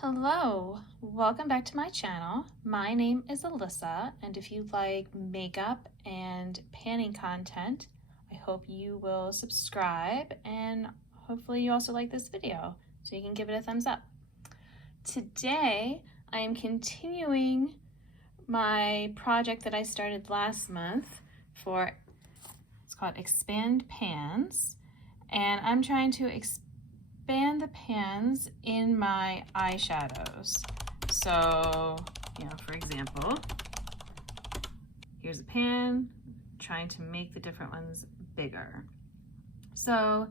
Hello, welcome back to my channel. My name is Alyssa, and if you like makeup and panning content, I hope you will subscribe, and hopefully you also like this video so you can give it a thumbs up. Today I am continuing my project that I started last month it's called Expand Pans, and I'm trying to expand the pans in my eyeshadows. So, for example, here's a pan, trying to make the different ones bigger. So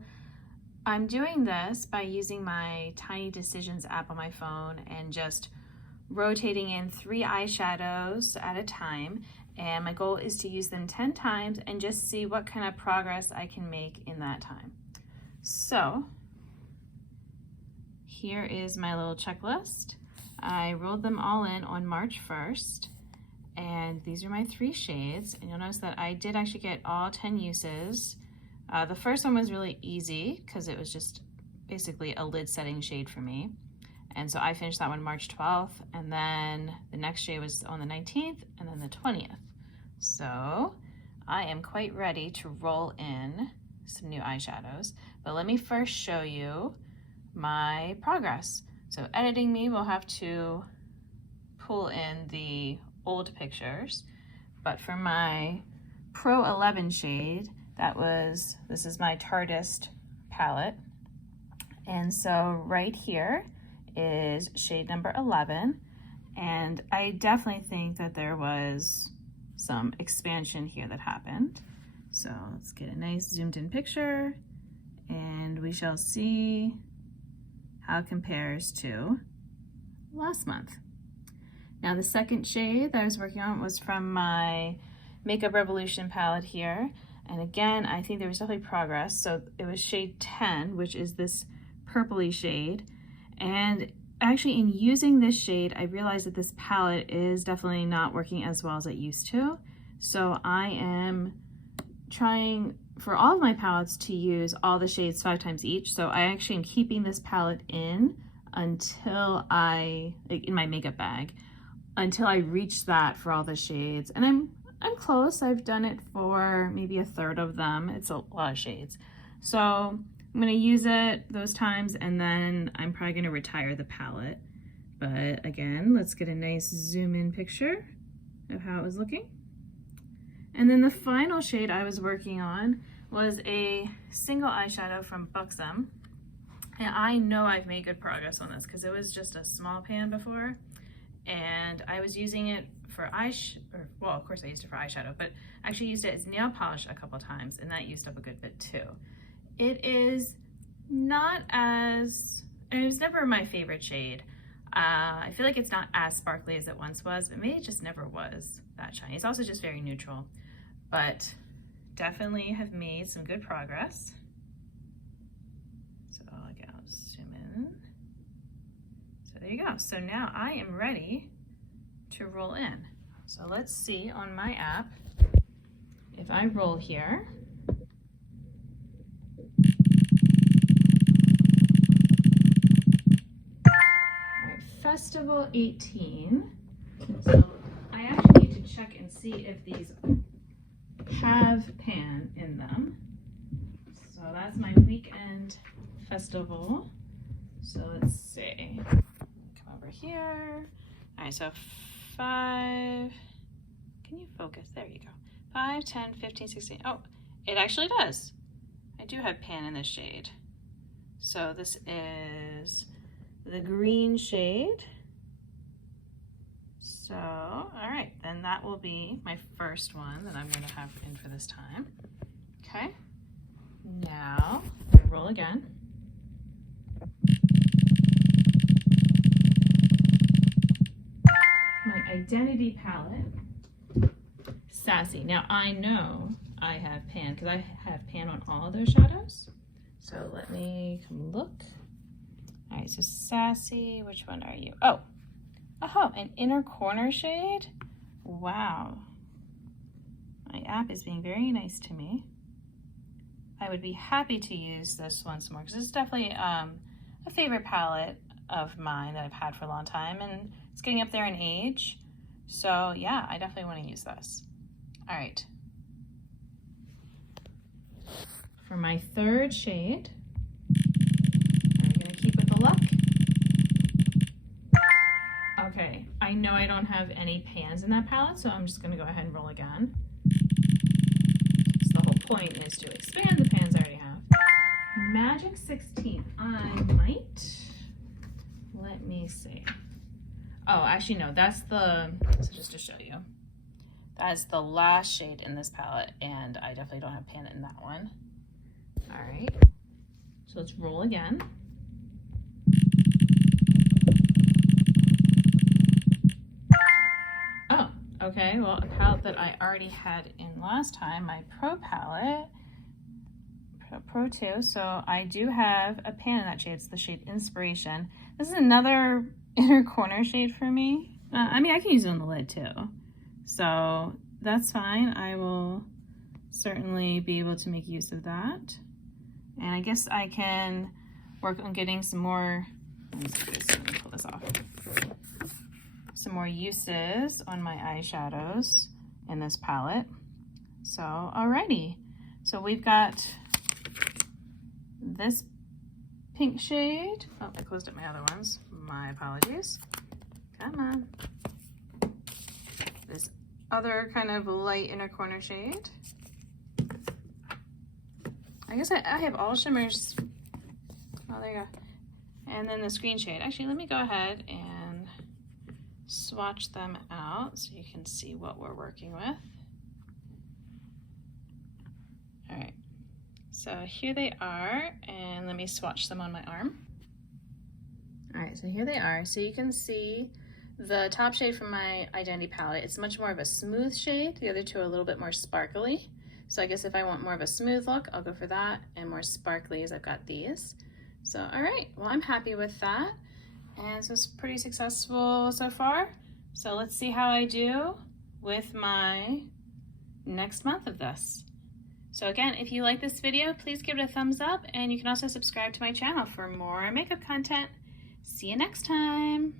I'm doing this by using my Tiny Decisions app on my phone and just rotating in 3 eyeshadows at a time. And my goal is to use them 10 times and just see what kind of progress I can make in that time. So here is my little checklist. I rolled them all in on March 1st, and these are my 3 shades. And you'll notice that I did actually get all 10 uses. The first one was really easy because it was just basically a lid setting shade for me. And so I finished that one March 12th, and then the next shade was on the 19th, and then the 20th. So I am quite ready to roll in some new eyeshadows, but let me first show you my progress. So editing me will have to pull in the old pictures, but for my Pro 11 shade, this is my Tartist palette, and so right here is shade number 11, and I definitely think that there was some expansion here that happened. So let's get a nice zoomed in picture, and we shall see how it compares to last month. Now the second shade that I was working on was from my Makeup Revolution palette here. And again, I think there was definitely progress. So it was shade 10, which is this purpley shade. And actually in using this shade, I realized that this palette is definitely not working as well as it used to. So I am trying for all of my palettes to use all the shades 5 times each. So I actually am keeping this palette in until in my makeup bag, until I reach that for all the shades. And I'm close. I've done it for maybe 1/3 of them. It's a lot of shades. So I'm gonna use it those times, and then I'm probably gonna retire the palette. But again, let's get a nice zoom in picture of how it was looking. And then the final shade I was working on was a single eyeshadow from Buxom. And I know I've made good progress on this because it was just a small pan before. And I was using it for well, of course I used it for eyeshadow, but I actually used it as nail polish a couple times, and that used up a good bit too. It is not as, it was never my favorite shade. I feel like it's not as sparkly as it once was, but maybe it just never was that shiny. It's also just very neutral, but definitely have made some good progress. So again, I'll zoom in. So there you go. So now I am ready to roll in. So let's see on my app, if I roll here, Festival 18. So I actually need to check and see if these have pan in them. So that's my weekend festival. So let's see. Come over here. All right, so 5, can you focus? There you go. 5, 10, 15, 16. Oh, it actually does. I do have pan in this shade. So this is the green shade. So, all right, then that will be my first one that I'm gonna have in for this time. Okay, now roll again. My Identity palette, Sassy. Now I know I have pan because I have pan on all of those shadows. So let me come look. All right, so Sassy, which one are you? Oh, an inner corner shade. Wow. My app is being very nice to me. I would be happy to use this once more because it's definitely a favorite palette of mine that I've had for a long time, and it's getting up there in age. So yeah, I definitely want to use this. All right. For my third shade, I'm gonna keep with the look. Okay, I know I don't have any pans in that palette, so I'm just gonna go ahead and roll again. So the whole point is to expand the pans I already have. Magic 16, I might, let me see. Oh, actually no, that's the, so just to show you, that's the last shade in this palette, and I definitely don't have pan in that one. All right, so let's roll again. Oh, okay, well, a palette that I already had in last time, my Pro palette, Pro 2, so I do have a pan in that shade. It's the shade Inspiration. This is another inner corner shade for me. I mean, I can use it on the lid too, so that's fine. I will certainly be able to make use of that. And I guess I can work on getting some more, let me see this, let me pull this off. Some more uses on my eyeshadows in this palette. So, alrighty. So we've got this pink shade. Oh, I closed up my other ones. My apologies. Come on. This other kind of light inner corner shade. I guess I have all shimmers. Oh, there you go. And then the screen shade. Actually, let me go ahead and swatch them out so you can see what we're working with. All right, so here they are, and let me swatch them on my arm. All right, so here they are. So you can see the top shade from my Identity palette. It's much more of a smooth shade. The other two are a little bit more sparkly. So I guess if I want more of a smooth look, I'll go for that, and more sparklies, I've got these. So, all right, well, I'm happy with that. And so it's pretty successful so far. So let's see how I do with my next month of this. So again, if you like this video, please give it a thumbs up, and you can also subscribe to my channel for more makeup content. See you next time.